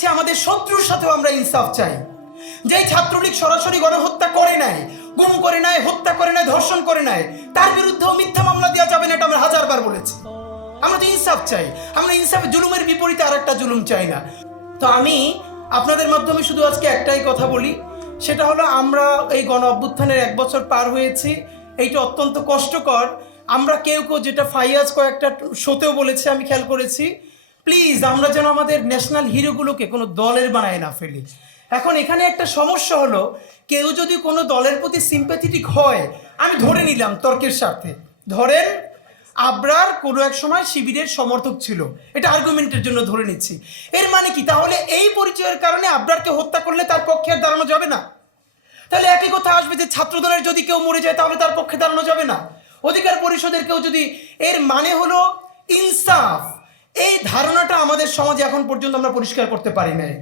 বলেছি আমাদের শত্রুর সাথেও আমরা ইনসাফ চাই। যেই ছাত্রলীগ সরাসরি গণহত্যা করে নেয় গুম করে নেয় হত্যা করে নেয় ধর্ষণ করে নেয় তার বিরুদ্ধেও মিথ্যা মামলা দেওয়া যাবে না, এটা আমরা হাজারবার বলেছি। আমরা তো ইনসাফ চাই, আমরা ইনসাফ জুলুমের বিপরীতে আর একটা জুলুম চাই না। তো আমি আপনাদের মাধ্যমে শুধু আজকে একটাই কথা বলি, সেটা হলো আমরা এই গণ অভ্যুত্থানের এক বছর পার হয়েছি, এইটা অত্যন্ত কষ্টকর। আমরা কেউ কেউ যেটা ফাইয়াজ কয়েকটা শোতেও বলেছে, আমি খেয়াল করেছি প্লিজ আমরা যেন আমাদের ন্যাশনাল হিরোগুলোকে কোনো দলের বানায় না ফেলি। এখন এখানে একটা সমস্যা হলো, কেউ যদি কোনো দলের প্রতি সিম্প্যাথেটিক হয়, আমি ধরে নিলাম তর্কের স্বার্থে। ধরেন, আবরার কোনো এক সময় শিবিরের সমর্থক ছিল। এটা আর্গুমেন্টের জন্য ধরে নিচ্ছি। এর মানে কি? তাহলে এই পরিচয়ের কারণে আবরারকে হত্যা করলে তার পক্ষে আর দাঁড়ানো যাবে না। তাহলে একই কথা আসবে যে ছাত্রদলের যদি কেউ মরে যায়, তাহলে তার পক্ষে দাঁড়ানো যাবে না। অধিকার পরিষদের কেউ যদি এর মানে হলো ইনসাফ। এই ধারণাটা আমাদের সমাজে এখন পর্যন্ত আমরা পরিষ্কার করতে পারি নাই।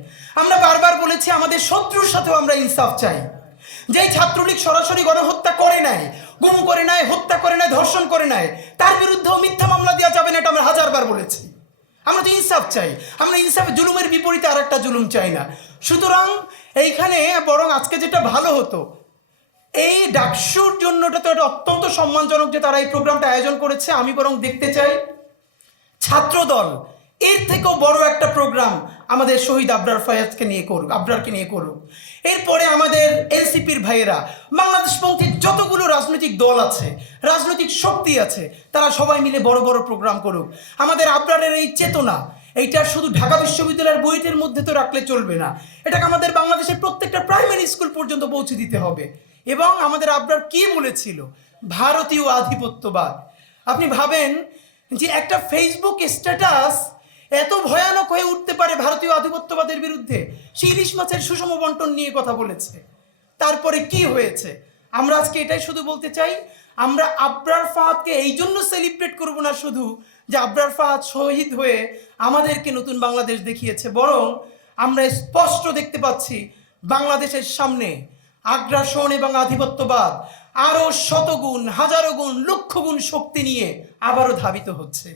আমরা বারবার বলেছি আমাদের শত্রুর সাথেও আমরা ইনসাফ চাই। যেই ছাত্রলীগ সরাসরি গণহত্যা করে নেয় গুম করে নেয় হত্যা করে নেয় ধর্ষণ করে নেয় তার বিরুদ্ধেও মিথ্যা মামলা দেওয়া যাবে না এটা আমরা হাজারবার বলেছি। আমরা তো ইনসাফ চাই। আমরা ইনসাফ জুলুমের বিপরীতে আর একটা জুলুম চাই না। সুতরাং এইখানে বরং আজকে যেটা ভালো হতো, এই ডাকসুর জন্যটা তো এটা অত্যন্ত সম্মানজনক যে তারা এই প্রোগ্রামটা আয়োজন করেছে। আমি বরং দেখতে চাই ছাত্রদল, এর থেকেও বড় একটা প্রোগ্রাম আমাদের শহীদ আবরার ফয়াজকে নিয়ে করুক, আবরারকে নিয়ে করুক। এরপরে আমাদের এনসিপির ভাইয়েরা, বাংলাদেশপন্থী যতগুলো রাজনৈতিক দল আছে, রাজনৈতিক শক্তি আছে, তারা সবাই মিলে বড় বড় প্রোগ্রাম করুক। আমাদের আবরারের এই চেতনা, এইটা শুধু ঢাকা বিশ্ববিদ্যালয়ের বইটির মধ্যে তো রাখলে চলবে না, এটাকে আমাদের বাংলাদেশের প্রত্যেকটা প্রাইমারি স্কুল পর্যন্ত পৌঁছে দিতে হবে। এবং আমাদের আবরার কি বলেছিল? ভারতীয় আধিপত্যবাদ। আপনি ভাবেন যে একটা ফেসবুক স্ট্যাটাস এত ভয়ানক হয়ে উঠতে পারে ভারতীয় আধিপত্যবাদের বিরুদ্ধে, সে ইলিশ মাছের সুষম বন্টন নিয়ে কথা বলেছে। তারপরে কি হয়েছে? আমরা আজকে এটাই শুধু বলতে চাই, আমরা আবরার ফাহাদকে এই জন্য সেলিব্রেট করব না শুধু যে আবরার ফাহাদ শহীদ হয়ে আমাদেরকে নতুন বাংলাদেশ দেখিয়েছে, বরং আমরা স্পষ্ট দেখতে পাচ্ছি বাংলাদেশের সামনে আগ্রাসন এবং আধিপত্যবাদ আরও শতগুণ হাজারো গুণ লক্ষ গুণ শক্তি নিয়ে আবারও ধাবিত হচ্ছে।